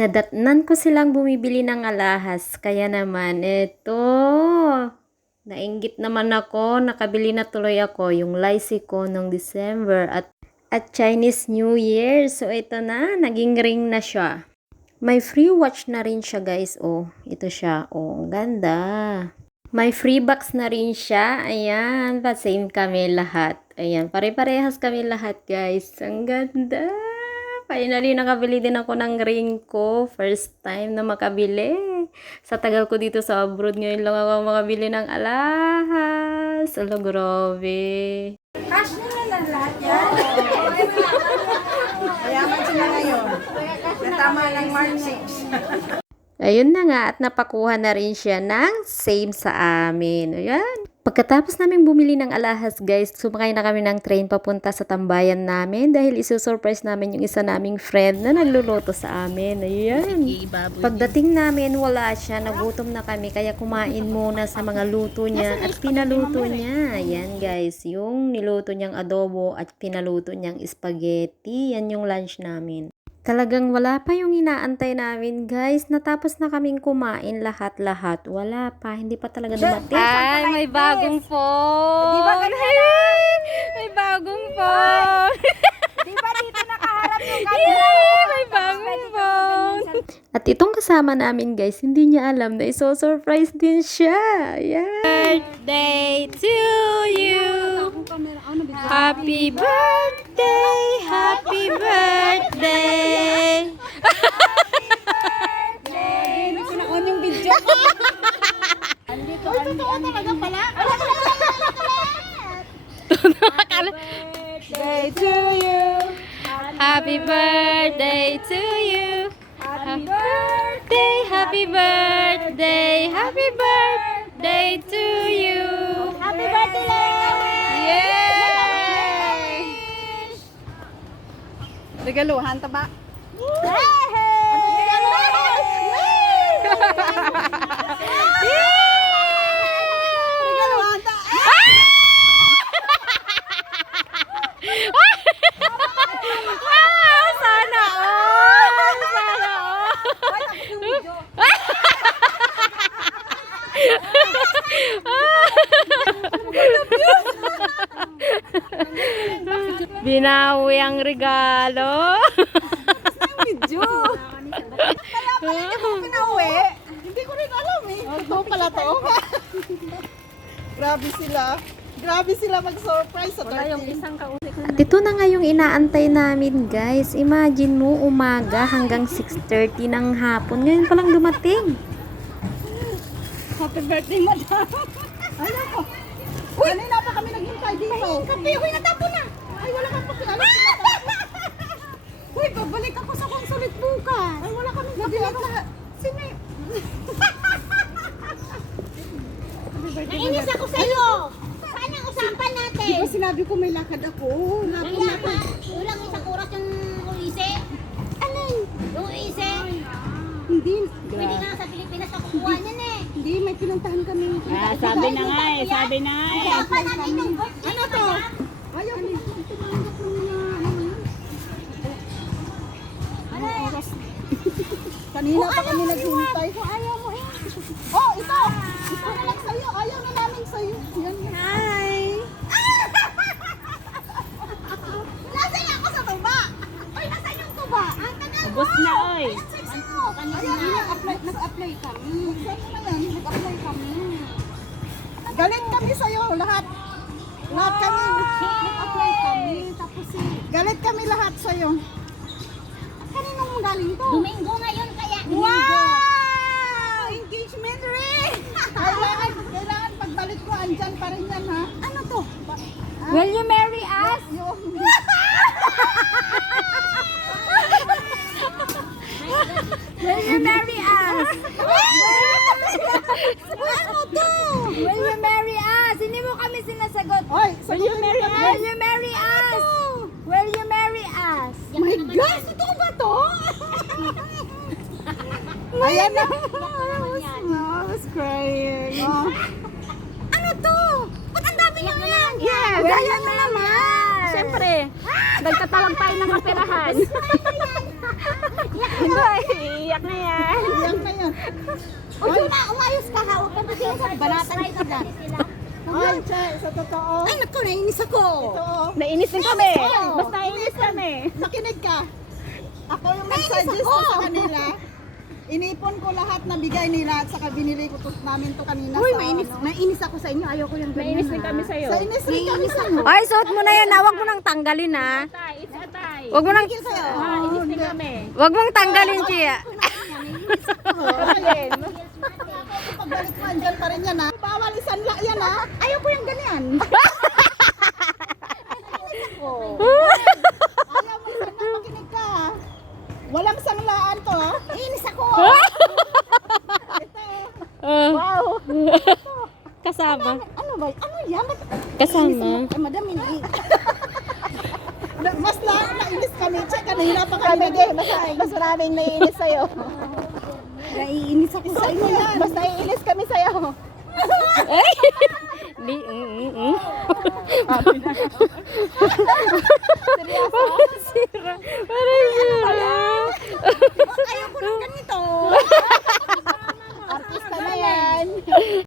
Nadatnan ko silang bumibili ng alahas. Kaya naman, nainggit naman ako. Nakabili na tuloy ako yung lychee ko nung December at Chinese New Year. So, ito na. Naging ring na siya. May free watch na rin siya, guys. Oh, ito siya. Oh, ang ganda. May free box na rin siya. Ayan. Same kami lahat. Ayan. Pare-parehas kami lahat, guys. Ang ganda. Finally, nakabili din ako ng ring ko. First time na makabili. Sa tagal ko dito sa abroad, ngayon lang ako makabili ng alahas. Ala, grabe. Cash nila na lahat yan. Mayaman sila ngayon. Natama ng March 6. Ayun na nga, at napakuha na rin siya ng same sa amin. Ayan. Pagkatapos namin bumili ng alahas, guys, sumakay na kami ng train papunta sa tambayan namin dahil isusurprise namin yung isa naming friend na nagluluto sa amin. Ayan. Pagdating namin, wala siya. Nagutom na kami kaya kumain muna sa mga luto niya at pinaluto niya. Ayan, guys, yung niluto niyang adobo at pinaluto niyang spaghetti. Yan yung lunch namin. Talagang wala pa yung inaantay namin, guys. Natapos na kaming kumain lahat-lahat. Wala pa. Hindi pa talaga dumating. Ay, may bagong phone. Di ba ganyan? May bagong phone. Di ba dito nakaharap yung camera? May bagong phone. At itong kasama namin, guys, hindi niya alam na iso-surprise din siya. Ayan. Birthday to you. Happy birthday. Happy birthday. Hindi ko na-on yung video ko. Andito, totoo talaga pala. Birthday to you. Happy birthday to you. Happy birthday. Happy birthday. Happy birthday to you. Happy birthday, Larry. Yay! Regaluhan ta ba? Regaluhan ta. Sana all! Sana all! Binawi ang regalo. Video. Pala hindi mo pinauwi. Hindi ko rin alam eh. Totoo pala to. Grabe sila. Grabe sila mag-surprise sa 13. At ito na nga yung inaantay namin, guys. Imagine mo, umaga hanggang 6:30 ng hapon. Ngayon palang dumating. Happy birthday, madam. Ano ko? Kanina pa kami naghintay dito. Kape, huy, natapo na. Ay, wala kang pakialam. Huy, babalik ako sa consulate bukas. Ay, wala kami pakialam. Sino? Nainis ako sa'yo! Saan ang usapan natin? Di ba sinabi ko may lakad ako? Kaya ba? Walang isang oras yung uise? Alin? Yung uise? Hindi. Pwede nga sa Pilipinas nakukuha niyan eh. Hindi, may pinuntahan kami. Sabi na nga eh, sabi na nga eh. Usapan natin yung birthday Ano to? Ayaw ko. Ano eh? Kanina pa kami naghintay. Ayaw mo eh. Oh, ito! Ito na lang sa'yo. Ayaw na namin sa'yo. Yan. Hi! Nasaan ako sa tuba? Ay, nasaan yung tuba? Ang tagal mo! Ubus na oy. Ayaw, nag-apply kami. Saan mo na yan? Nag-apply kami. Galit kami sa'yo, lahat. Lahat kami. Nag-apply kami. Tapos galit kami lahat sa'yo. Kaninong galing to? Domingo ngayon kaya. Domingo. Wow! Engagement ring! Kailangan pagbalik ko, andyan pa rin yan, ha? Ano to? Will you marry us? Will you marry us? Ano to? Will you marry us? Hindi mo kami sinasagot. Oy, Will you marry us? Will you marry us? Will you marry us? My God! Totoo ba to? Ayan na. I was crying. Ano to? Ba't ang dami nyo yan? Yes! Ayan na naman! Siyempre, nagtatawag tayo ng kaperahan. Ay, iyak na yan. Iyak na yan. O yun na, umayos ka ha. Huwag kang kasi banatan kita dyan. Ay, Che, sa totoo. Ay, naku, nainis ako. Totoo. Nainis din kami. Basta nainis kami. Makinig ka. Ako yung nag-suggest ko sa kanila. Inipon ko lahat na bigay nila at saka binili ko namin to kanina Uy, sa nainis ako sa inyo. Ayoko yung ganyan. Nainis din kami sa'yo. Sa inis rin kami sa Ay, suot mo na yan ha. Huwag mo nang tanggalin ha. Atay, it's atay. Huwag mo nang, Inis din kami. huwag mong tanggalin, Chia. Pagbalik mo, andyan pa rin yan ha. Bawal isanla yan ha. Ayoko yung ganyan. Ayaw mo isanla, makinig ka ha. Walang sanglaan to ha. Nainis ako. Wow. Kasama. Ano ba? Ano yan? Kasama. Ay, madam, hindi. Mas nainis kami. Check, kanina pa kami. Mas maraming naiinis sa'yo. Naiinis ako sa inyo. Mas naiinis kami sa'yo. Di,